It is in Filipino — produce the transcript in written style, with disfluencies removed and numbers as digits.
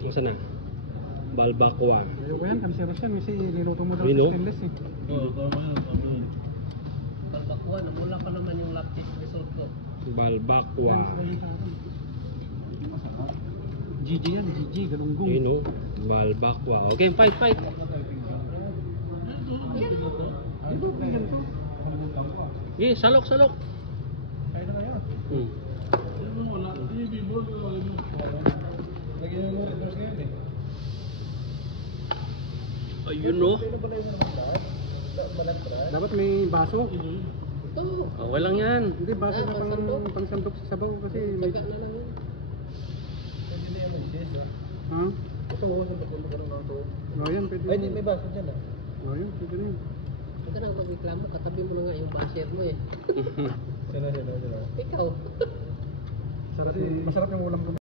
Masa na? Balbakwa. Ayoko yan, kanseros yan. Kasi niluto mo daw Mino? sa stainless eh. Oo, tama yun. Balbakwa, namula pa naman yung lapis resort ko. Balbakwa. GG yan, GG, galunggong. Yun o. Balbakwa. Okay, fight. Okay, salok. Kaya na yan. Wala. Hindi, bibol. Lagyan mo rin doon ngayon eh. Ayun o. Dapat may baso. Okay lang yan. Hindi, baso na pang sandok sa sabaw kasi may... Ha? Ito, sandok mo ka ng ito. O yan, pwede. Ay, may baso dyan ah. O yan, pwede na yun. Huwag ka nang magreklamo, katabi mo na nga yung basher mo eh. Sino. Ikaw. Masarap yung ulam ko.